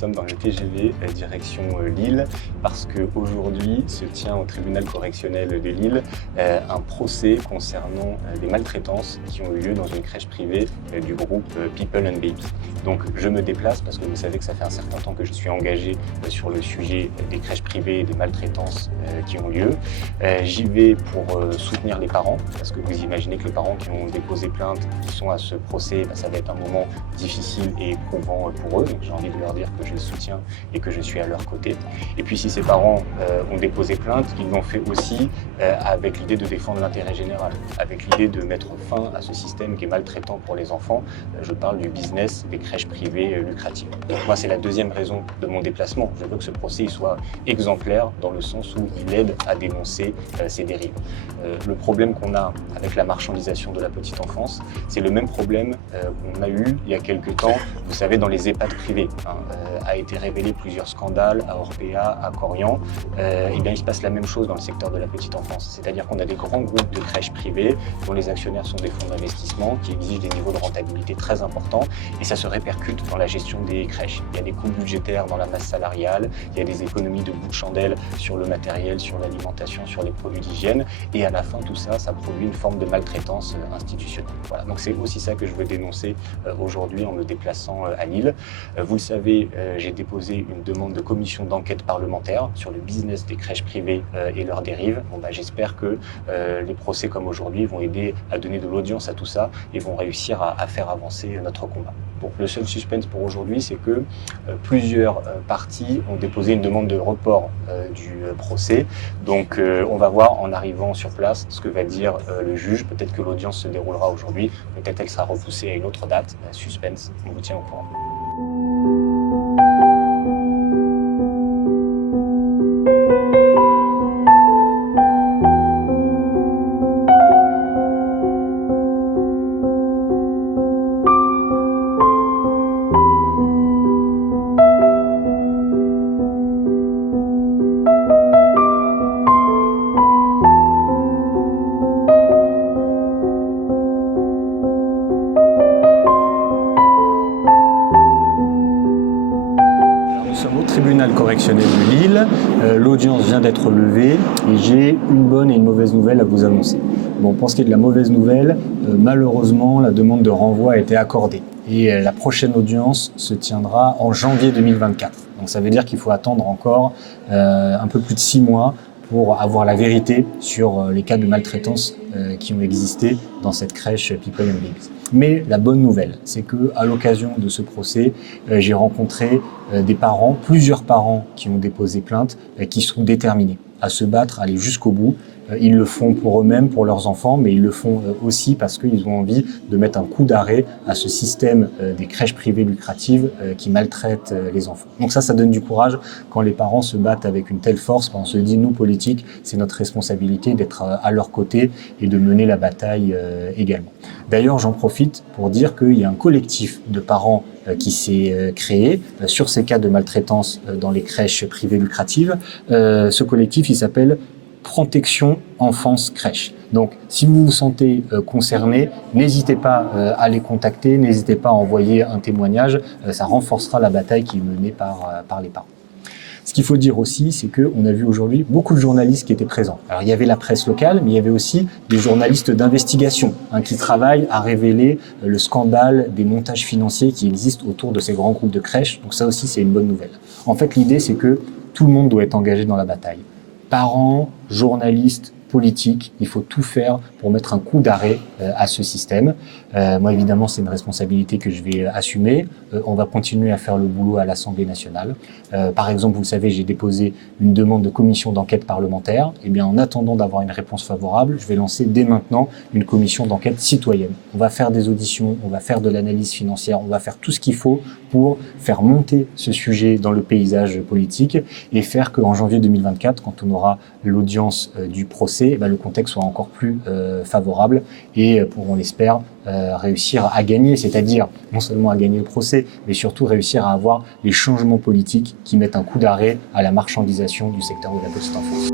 sommes dans le TGV direction Lille parce qu'aujourd'hui se tient au tribunal correctionnel de Lille un procès concernant des maltraitances qui ont eu lieu dans une crèche privée du groupe People and Baby. Donc je me déplace parce que vous savez que ça fait un certain temps que je suis engagé sur le sujet des crèches privées et des maltraitances qui ont lieu. J'y vais pour soutenir les parents parce que vous imaginez que les parents qui ont déposé plainte, qui sont à ce procès, ça va être un moment difficile et éprouvant pour eux. Donc j'ai envie de leur dire que je les soutiens et que je suis à leur côté. Et puis si ces parents ont déposé plainte, ils l'ont fait aussi avec l'idée de défendre l'intérêt général, avec l'idée de mettre fin à ce système qui est maltraitant pour les enfants. Je parle du business des crèches privées lucratives. Donc moi, c'est la deuxième raison de mon déplacement. Je veux que ce procès soit exemplaire dans le sens où il aide à dénoncer ces dérives. Le problème qu'on a avec la marchandisation de la petite enfance, c'est le même problème qu'on a eu il y a quelques temps, vous savez, dans les EHPAD privés. A été révélé plusieurs scandales à Orpea, à Korian. Et bien, il se passe la même chose dans le secteur de la petite enfance. C'est-à-dire qu'on a des grands groupes de crèches privées dont les actionnaires sont des fonds d'investissement qui exigent des niveaux de rentabilité très importants et ça se répercute dans la gestion des crèches. Il y a des coûts budgétaires dans la masse salariale, il y a des économies de bout de chandelle sur le matériel, sur l'alimentation, sur les produits d'hygiène et à la fin, tout ça, ça produit une forme de maltraitance institutionnelle. Voilà. Donc c'est aussi ça que je veux dénoncer aujourd'hui en me déplaçant à Lille. Vous le savez, j'ai déposé une demande de commission d'enquête parlementaire sur le business des crèches privées et leurs dérives. Bon, j'espère que les procès comme aujourd'hui vont aider à donner de l'audience à tout ça et vont réussir à faire avancer notre combat. Bon, le seul suspense pour aujourd'hui, c'est que plusieurs parties ont déposé une demande de report du procès. Donc on va voir en arrivant sur place ce que va dire le juge. Peut-être que l'audience se déroulera aujourd'hui, peut-être elle sera repoussée à une autre date. Suspense, on vous tient au courant. Nous sommes au tribunal correctionnel de Lille, l'audience vient d'être levée et j'ai une bonne et une mauvaise nouvelle à vous annoncer. Bon, pour ce qui est de la mauvaise nouvelle, malheureusement la demande de renvoi a été accordée et la prochaine audience se tiendra en janvier 2024. Donc ça veut dire qu'il faut attendre encore un peu plus de 6 mois pour avoir la vérité sur les cas de maltraitance qui ont existé dans cette crèche People and Babies. Mais la bonne nouvelle, c'est que à l'occasion de ce procès, j'ai rencontré des parents, plusieurs parents qui ont déposé plainte, qui sont déterminés à se battre, à aller jusqu'au bout. Ils le font pour eux-mêmes, pour leurs enfants, mais ils le font aussi parce qu'ils ont envie de mettre un coup d'arrêt à ce système des crèches privées lucratives qui maltraitent les enfants. Donc ça donne du courage quand les parents se battent avec une telle force, quand on se dit, nous, politiques, c'est notre responsabilité d'être à leur côté et de mener la bataille également. D'ailleurs, j'en profite pour dire qu'il y a un collectif de parents qui s'est créé sur ces cas de maltraitance dans les crèches privées lucratives. Ce collectif, il s'appelle Protection Enfance Crèche. Donc, si vous vous sentez concerné, n'hésitez pas à les contacter, n'hésitez pas à envoyer un témoignage, ça renforcera la bataille qui est menée par les parents. Ce qu'il faut dire aussi, c'est qu'on a vu aujourd'hui beaucoup de journalistes qui étaient présents. Alors, il y avait la presse locale, mais il y avait aussi des journalistes d'investigation qui travaillent à révéler le scandale des montages financiers qui existent autour de ces grands groupes de crèches. Donc ça aussi, c'est une bonne nouvelle. En fait, l'idée, c'est que tout le monde doit être engagé dans la bataille. Parents, journalistes, politiques, il faut tout faire pour mettre un coup d'arrêt à ce système. Moi, évidemment, c'est une responsabilité que je vais assumer. On va continuer à faire le boulot à l'Assemblée nationale. Par exemple, vous le savez, j'ai déposé une demande de commission d'enquête parlementaire. Eh bien, en attendant d'avoir une réponse favorable, je vais lancer dès maintenant une commission d'enquête citoyenne. On va faire des auditions, on va faire de l'analyse financière, on va faire tout ce qu'il faut pour faire monter ce sujet dans le paysage politique et faire qu'en janvier 2024, quand on aura l'audience du procès, le contexte soit encore plus favorable et pour, on l'espère, réussir à gagner, c'est-à-dire non seulement à gagner le procès, mais surtout réussir à avoir les changements politiques qui mettent un coup d'arrêt à la marchandisation du secteur de la petite enfance.